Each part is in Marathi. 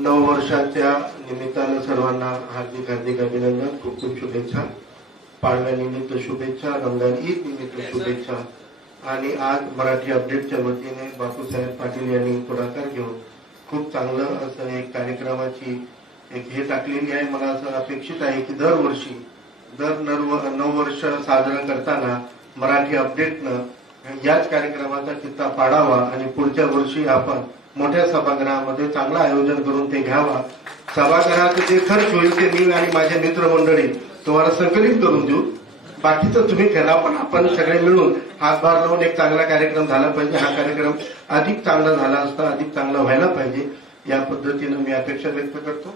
नववर्षाच्या निमित्तानं सर्वांना हार्दिक हार्दिक अभिनंदन, खूप खूप शुभेच्छा. पाडव्यानिमित्त शुभेच्छा, रमजान ईद निमित्त शुभेच्छा. आणि आज मराठी अपडेटच्या वतीने बापूसाहेब पाटील यांनी पुढाकार घेऊन खूप चांगलं असं एक कार्यक्रमाची एक हे टाकलेली आहे. मला असं अपेक्षित आहे की दरवर्षी नववर्ष साजरं करताना मराठी अपडेटनं याच कार्यक्रमाचा किस्सा पाडावा आणि पुढच्या वर्षी आपण मोठ्या सभागृहामध्ये चांगलं आयोजन करून ते घ्यावा. सभागृहाचं जे खर्च होईल ते मी आणि माझे मित्रमंडळी तुम्हाला संकलित करून देऊ. बाकीचं तुम्ही करा, पण आपण सगळे मिळून हातभार लावून एक चांगला कार्यक्रम झाला पाहिजे. हा कार्यक्रम अधिक चांगला झाला असता, अधिक चांगला व्हायला पाहिजे या पद्धतीनं मी अपेक्षा व्यक्त करतो.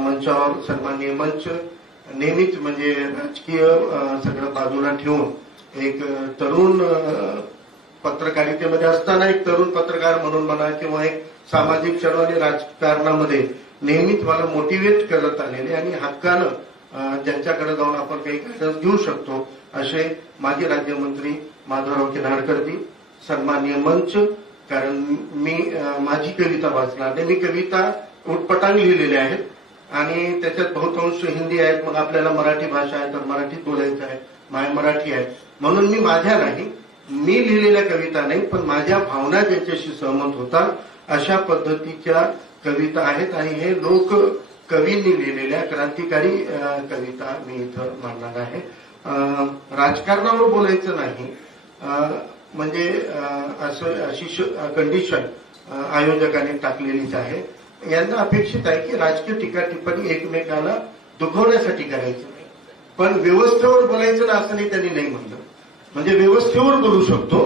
मंचावर सन्माननीय मंच नेहमीच म्हणजे राजकीय सगळं बाजूला ठेवून एक तरुण पत्रकारितेमध्ये असताना एक तरुण पत्रकार म्हणून म्हणा किंवा एक सामाजिक चळवळ आणि राजकारणामध्ये नेहमीच मला मोटिवेट करत आलेले आणि हक्कानं ज्यांच्याकडे जाऊन आपण काही गायडन्स घेऊ शकतो असे माजी राज्यमंत्री माधवराव किनाळकरजी, सन्माननीय मंच. कारण मी माझी कविता वाचणार नाही, मी कविता उटपटांग लिहिलेल्या आहेत आणि त्याच्यात बहुतांश हिंदी आहेत. मग आपल्याला मराठी भाषा आहे तर मराठीत बोलायचं आहे, माय मराठी आहे म्हणून मी माझ्या नाही, मी लिहिलेल्या कविता नाही पण माझ्या भावना ज्याच्याशी सहमत होतात अशा पद्धतीच्या कविता आहेत आणि हे लोक कवींनी लिहिलेल्या क्रांतिकारी कविता मी इथं मांडणार आहे. राजकारणावर बोलायचं नाही म्हणजे अशी कंडिशन आयोजकांनी टाकलेलीच आहे. यांना अपेक्षित आहे की राजकीय टीका टिप्पणी एकमेकाला दुखवण्यासाठी करायचं नाही, पण व्यवस्थेवर बोलायचं ना असं नाही त्यांनी नाही म्हणलं. म्हणजे व्यवस्थेवर बोलू शकतो,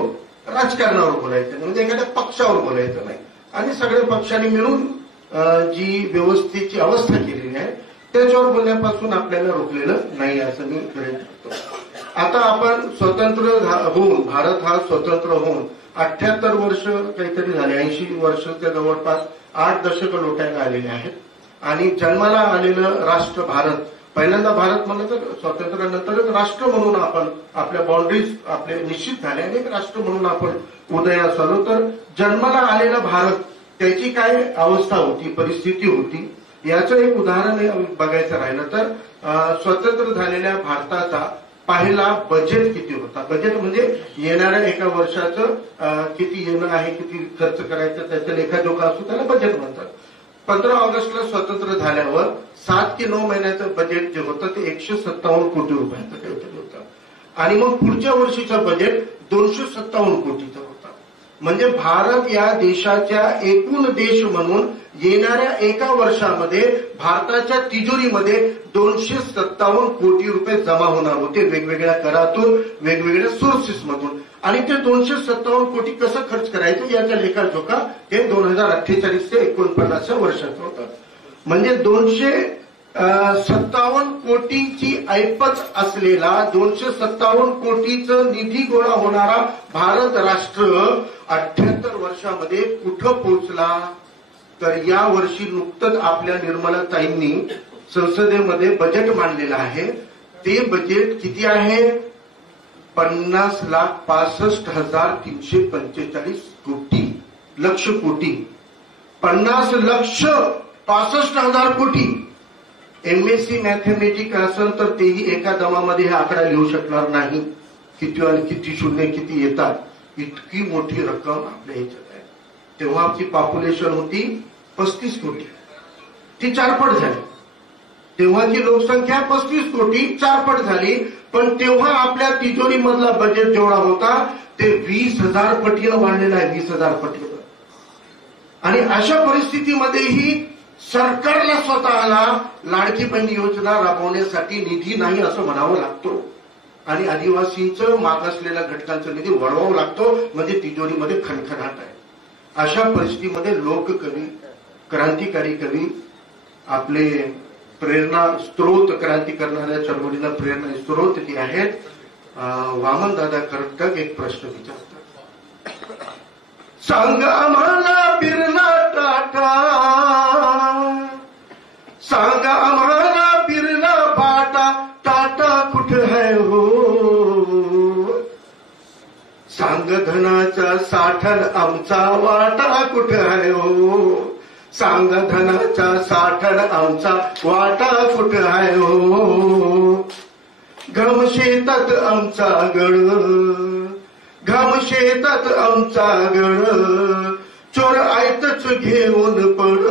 राजकारणावर बोलायचं नाही, म्हणजे एखाद्या पक्षावर बोलायचं नाही. आणि सगळ्या पक्षांनी मिळून जी व्यवस्थेची अवस्था केलेली आहे त्याच्यावर बोलण्यापासून आपल्याला रोखलेलं नाही असं मी गृहीत धरतो. आता आपण स्वतंत्र होऊन, भारत हा स्वतंत्र होऊन 78 वर्ष काहीतरी झाले, 80 वर्षाच्या जवळपास 8 दशक लोटायला आलेले आहेत. आणि जन्माला आलेलं राष्ट्र भारत, पहिल्यांदा भारत म्हणलं तर स्वातंत्र्यानंतरच राष्ट्र म्हणून आपण आपल्या बाउंड्रीज आपले निश्चित झाले आणि राष्ट्र म्हणून आपण उदयास आलो. तर जन्माला आलेला भारत त्याची काय अवस्था होती, परिस्थिती होती याचं एक उदाहरण बघायचं राहिलं तर स्वतंत्र झालेल्या भारताचा पहिला बजेट किती होता. बजेट म्हणजे येणाऱ्या एका वर्षाचं किती येणं आहे, किती खर्च करायचं त्याचा लेखाजोखा असतो, त्याला बजेट म्हणतात. 15 ऑगस्टला स्वतंत्र झाल्यावर 7 ते 9 महिन्याचं बजेट जे होतं ते 157 कोटी रुपयाचं काहीतरी होतं. आणि मग पुढच्या वर्षीचं बजेट 257 कोटीचं होतं. म्हणजे भारत या देशाच्या एकूण देश म्हणून येणाऱ्या एका वर्षामध्ये भारताच्या तिजोरीमध्ये 257 कोटी रुपये जमा होणार होते वेगवेगळ्या करातून, वेगवेगळ्या सोर्सेस मधून. आणि ते 257 कोटी कसं खर्च करायचं याचा लेखाजोखा हे 2048 ते 49 वर्षाचं होतं. म्हणजे 257 कोटीची ऐपत असलेला 257 कोटीचं निधी गोळा होणारा भारत राष्ट्र 78 वर्षामध्ये कुठं पोहोचला. तर या वर्षी नुकतंच आपल्या निर्मलाताईंनी संसदेमध्ये बजेट मांडलेलं आहे. ते बजेट किती आहे, 50,65,345 कोटी, लक्ष कोटी, 50,65,000 कोटी. MSc मॅथमॅटिक्स असेल तर तेही एका दमामध्ये हा आकडा लिहू शकणार नाही. किती आणि किती शून्य किती येतात, इतकी मोठी रक्कम आपल्या ह्याच्यात आहे. तेव्हा आमची पॉप्युलेशन होती 35 कोटी, ती 4 पट झाली. तेव्हाची लोकसंख्या 35 कोटी 4 पट झाली. पण तेव्हा आपल्या तिजोरीमधला बजेट जेवढा होता ते 20,000 पटीनं वाढलेला आहे, 20,000 पटीनं. आणि अशा परिस्थितीमध्येही सरकारला स्वतःला लाडकी बहीण योजना राबवण्यासाठी निधी नाही असं म्हणावं लागतो. आणि आदिवासींचं मागासलेल्या घटकांचा निधी वळवावा लागतो, म्हणजे तिजोरीमध्ये खणखणाट आहे. अशा परिस्थितीमध्ये लोककवी, क्रांतिकारी कवी, आपले प्रेरणा स्त्रोत, क्रांती करणाऱ्या चळवळीला प्रेरणा स्त्रोत ती आहेत. वामनदादा कर्टक एक प्रश्न विचारतात, सांग आम्हाला बिर्ला टाटा, सांग आम्हाला बिर्ला बाटा, टाटा कुठं है हो, सांग धनाचा साठल आमचा वाटा कुठं आहे हो, सांगा धनाचा साठण आमचा वाटा कुठ आहे हो. घाम शेतात आमचा गळ, घाम शेतात आमचा गळ, चोर आयतच घेऊन पड,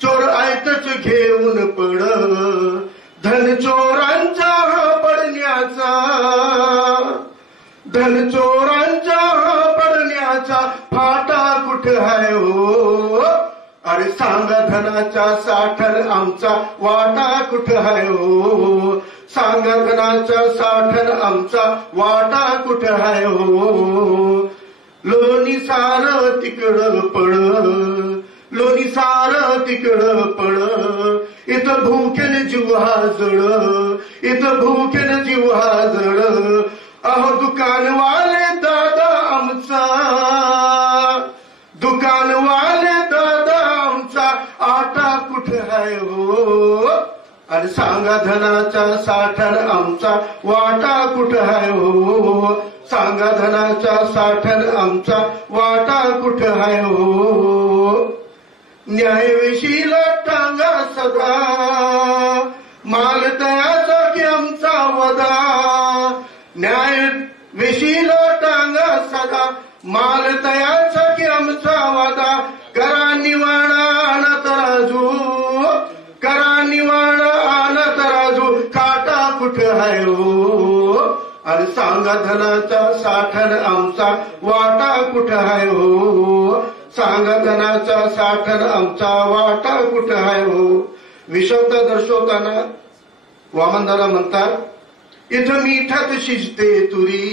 चोर आयतच घेऊन पड, धन चोरांचा पडण्याचा, धन चोरांचा पडण्याचा फाटा कुठ आहे हो. अरे सांगा धनाचा साठण आमचा वाटा कुठ आहे हो. सांगा धनाचा साठण आमचा वाटा कुठ आहे हो. लोणी सार तिकड पड, लोणी सार तिकड पड, इथं भूकेन जीवा जळ, इथं भूकेन जीवा जळ. अहो दुकानवाले दादा आमचा, दुकानवाले दादा आमचा आटा कुठ आहे हो. आणि सांगा धनाचा साठण आमचा वाटा कुठ आहे हो. सांगा धनाचा साठण आमचा वाटा कुठ आहे हो. न्यायवेशीला टांगा सदा, माल दयाचा की आमचा वदा. न्याय वेशीला टांगा सदा, माल दयाचा की आमचा वादा. करा निवाडा आण तराजू, करा निवाडा आण तराजू, काटा कुठ आहे हो. आणि सांगा धनाचा साठण आमचा वाटा कुठ आहे हो. सांगा धनाचा साठण आमचा वाटा कुठ आहे हो. विषमता दर्शवताना वामनदादा म्हणतात, इथं मिठात शिजते तुरी,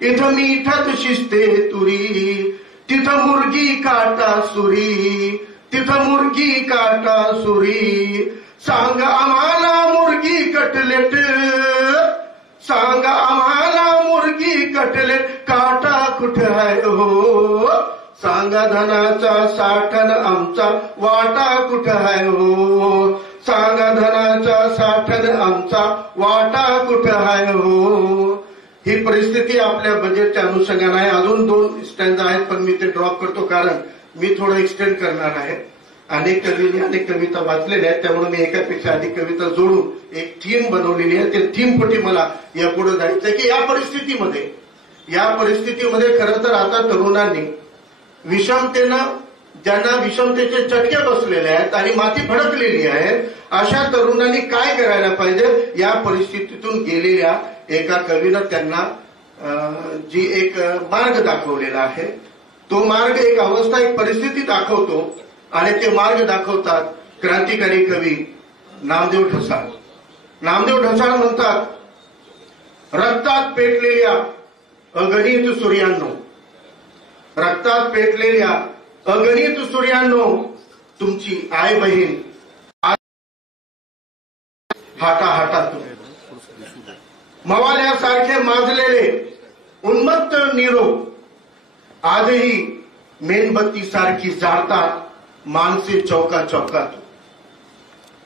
इथं मिठात शिजते तुरी, तिथं मुर्गी काटा सुरी, तिथं मुर्गी काटा सुरी. सांगा आम्हाला मुर्गी कटलेट, सांगा आम्हाला मुर्गी कटलेट, काटा कुठ आहे हो. सांगा धनाचा साठण आमचा वाटा कुठ आहे हो. सांगा धनाचा साठण आमचा वाटा कुठ आहे हो. ही परिस्थिती आपल्या बजेटच्या अनुषंगाने आहे. अजून 2 स्टँजा आहेत पण मी ते ड्रॉप करतो कारण मी थोडं एक्सटेंड करणार आहे. अनेक कवींनी अनेक कविता वाचलेल्या आहेत त्यामुळे मी एकापेक्षा अधिक कविता जोडून एक थीम बनवलेली आहे. त्या थीमपोटी मला यापुढे जायचंय की या परिस्थितीमध्ये खरं तर आता तरुणांनी विषमतेनं, ज्यांना विषमतेचे चटके बसलेले आहेत आणि माती भडकलेली आहे, अशा तरुणांनी काय करायला पाहिजे. या परिस्थितीतून गेलेल्या एका कवीनं त्यांना जी एक मार्ग दाखवलेला आहे, तो मार्ग एक अवस्था, एक परिस्थिती दाखवतो आणि ते मार्ग दाखवतात क्रांतिकारी कवी नामदेव ढसाळ. नामदेव ढसाळ म्हणतात, रक्तात पेटलेल्या अगणित सूर्यांनो, रक्तात पेटलेल्या अगणित सूर्यांनो, तुमची आई बहीण हाटाहाटातून मवाल्यासारखे माजलेले उन्मत्त निरोप आजही मेणबत्ती सारखी जाळतात माणसे चौका चौकातून.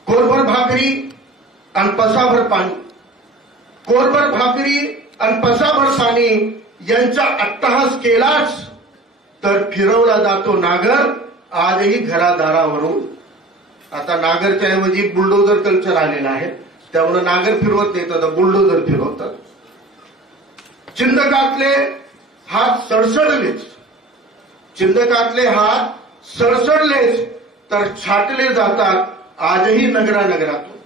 कोरभर भाकरी आणि पसाभर पाणी, कोरभर भाकरी आणि पसाभर पाणी यांचा अट्टहास केलाच तर फिरवला जातो नागर आजही घरादारावरून. आता नागरच्या ऐवजी बुलडोजर कल्चर आलेलं आहे त्यामुळे नागर फिरवत नाही तर बुलडोजर फिरवतात. चिंदकातले हात सडसडलेच, चिंदकातले हात सडसडलेच तर छाटले जातात आजही नगरानगरातून.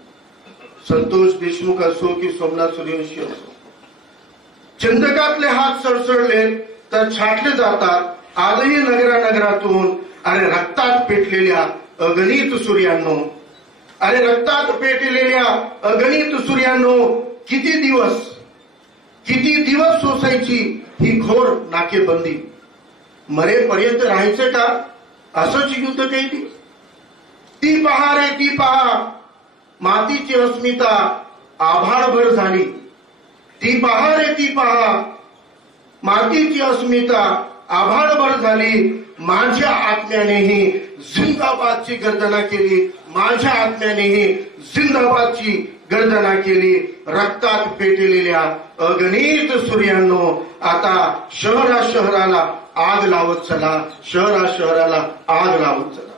संतोष देशमुख असो की सोमनाथ सूर्यवंशी असो, चिंदकातले हात सडसडले तर छाटले जातात आजही नगरानगरातून. अरे रक्तात पेटलेल्या अगणित सूर्यांनो, अरे रक्तात पेटलेल्या अगणित सूर्यांनो, किती दिवस सोसायची ही घोर नाकेबंदी. मरेपर्यंत राहायचं का असंच युद्ध केली. ती पहा रे ती पहा, मातीची अस्मिता आभाळभर झाली. ती पहा रे ती पहा, मातीची अस्मिता आभाळभर झाली. माझ्या आत्म्यानेही जिंदाबादची गर्जना केली, माझ्या आत्म्यानेही जिंदाबादची गर्जना केली. रक्तात पेटलेल्या अगणित सूर्यांनो, आता शहराला आग लावत चला, शहराला आग लावत चला.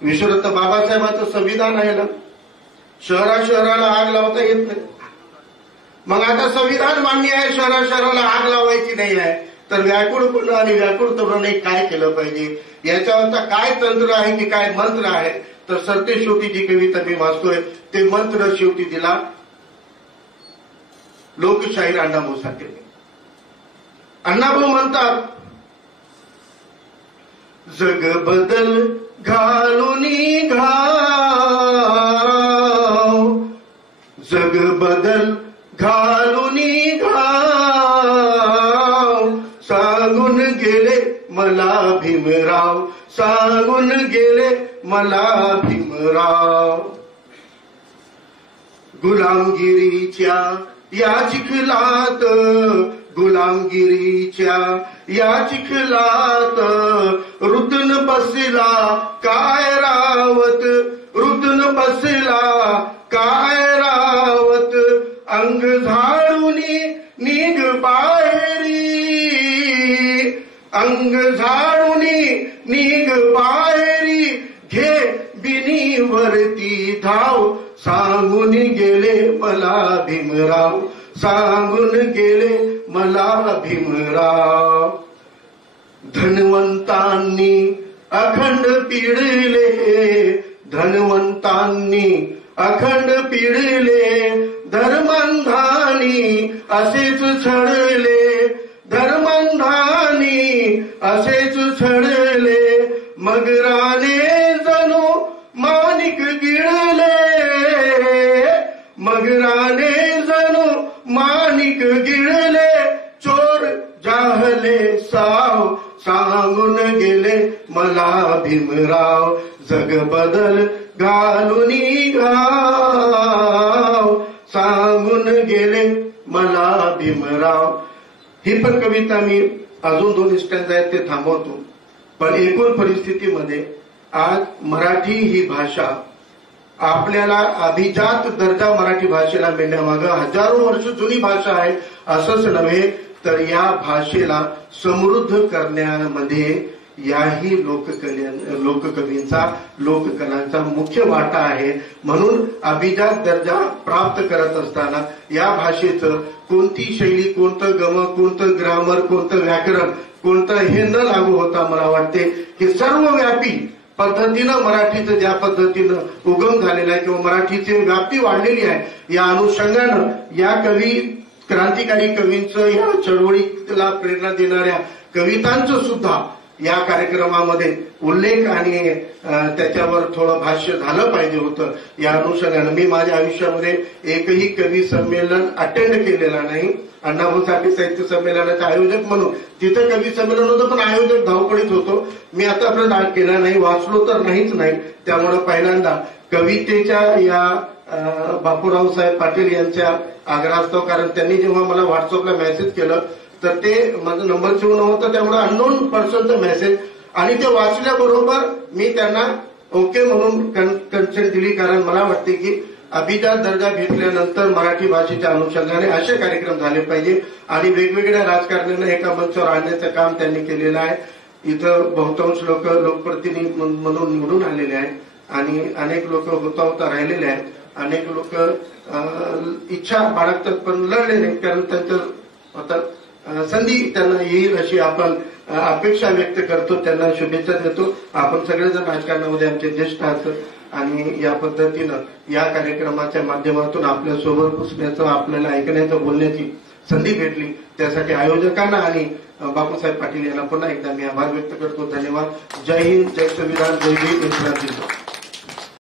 विश्वरत्न बाबासाहेबांचं संविधान आहे ना, शहराला आग लावता येत नाही. मग आता संविधान मान्य आहे, शहराला आग लावायची नाही आहे, तर व्याकुळपणा आणि व्याकुळ तरुणांनी काय केलं पाहिजे, याच्यावरचा काय तंत्र आहे की काय मंत्र आहे. तर सरते शेवटी जी कविता मी वाचतोय ते मंत्र शेवटी दिला लोकशाहीर अण्णाभाऊ साठे. अण्णाभाऊ म्हणतात, जग बदल घालूनी घाव, जग बदल घालूनी घाव, सांगून गेले मला भीमराव, सांगून गेले मला भीमराव. गुलामगिरीच्या या चिखलात, गुलामगिरीच्या या चिखलात, रुदन बसला काय रावत, रुदन बसला काय रावत, अंग झाडूनी निघ बाहेरी, अंग झाडूनी निघ बाहेरी, घे बिनीवरती धाव, सांगून गेले मला भीमराव, सांगून गेले मला भीमराव. धनवंतांनी अखंड पिळले, धनवंतांनी अखंड पिळले, धर्मांधानी असेच छळले, धर्मांधानी असेच छळले, मगराने जणू माणिक गिळले, मगराने जणू माणिक गिळले, चोर जाहले साव, सांगून गेले मला भीमराव, जग बदल घालूनी घाव, सांगून गेले मला भीमराव. ही पण कविता मी अजून 2 स्टँजा आहेत ते थांबवतो. पण एकूण परिस्थितीमध्ये आज मराठी ही भाषा आपल्याला अभिजात दर्जा मराठी भाषेला मिळण्यामागं हजारो वर्ष जुनी भाषा आहे असंच नव्हे, तर या भाषेला समृद्ध करण्यामध्ये याही लोककवींचा, लोककलांचा मुख्य वाटा आहे. म्हणून अभिजात दर्जा प्राप्त करत असताना या भाषेचं कोणती शैली, कोणतं गम, कोणतं ग्रामर, कोणतं व्याकरण, कोणतं हे न लागू होता मला वाटते की सर्वव्यापी पद्धतीनं मराठीचं ज्या पद्धतीनं उगम झालेला आहे किंवा मराठीची व्याप्ती वाढलेली आहे, या अनुषंगानं या कवी क्रांतिकारी कवींचं, या चळवळीला प्रेरणा देणाऱ्या कवितांचं सुद्धा या कार्यक्रमामध्ये उल्लेख आणि त्याच्यावर थोडं भाष्य झालं पाहिजे होतं. या अनुषंगानं मी माझ्या आयुष्यामध्ये एकही कवी संमेलन अटेंड केलेला नाही. अण्णाभाऊ साठे साहित्य संमेलनाचे आयोजक म्हणून तिथं कवी संमेलन होतं, पण आयोजक धावपळीत होतो. मी आतापर्यंत केला नाही, वाचलो तर नाहीच नाही. त्यामुळे पहिल्यांदा कवितेच्या या बापूराव साहेब पाटील यांच्या आग्रहास्तव, कारण त्यांनी जेव्हा मला व्हॉट्सअपला मेसेज केलं तर ते माझा नंबर सेव्ह नव्हता, त्यामुळे अननोन पर्सनचं मेसेज, आणि ते वाचल्याबरोबर मी त्यांना ओके म्हणून कन्सेंट दिली. कारण मला वाटते की अभिजात दर्जा घेतल्यानंतर मराठी भाषेच्या अनुषंगाने असे कार्यक्रम झाले पाहिजे आणि वेगवेगळ्या राजकारण्यांना एका मंचावर आणण्याचं काम त्यांनी केलेलं आहे. इथं बहुतांश लोक लोकप्रतिनिधी म्हणून निवडून आलेले आहेत आणि अनेक लोक होता राहिलेले आहेत. अनेक लोक इच्छा बाळगतात पण लढले नाहीत, कारण त्यांचं आता संधी त्यांना येईल अशी आपण अपेक्षा व्यक्त करतो. त्यांना शुभेच्छा देतो. आपण सगळेजण राजकारणामध्ये आमचे ज्येष्ठ आहात आणि या पद्धतीनं या कार्यक्रमाच्या माध्यमातून आपल्यासोबत बसण्याचं, आपल्याला ऐकण्याचं, बोलण्याची संधी भेटली. त्यासाठी आयोजकांना आणि बापूसाहेब पाटील यांना पुन्हा एकदा मी आभार व्यक्त करतो. धन्यवाद. जय हिंद, जय संविधान, जय भीम.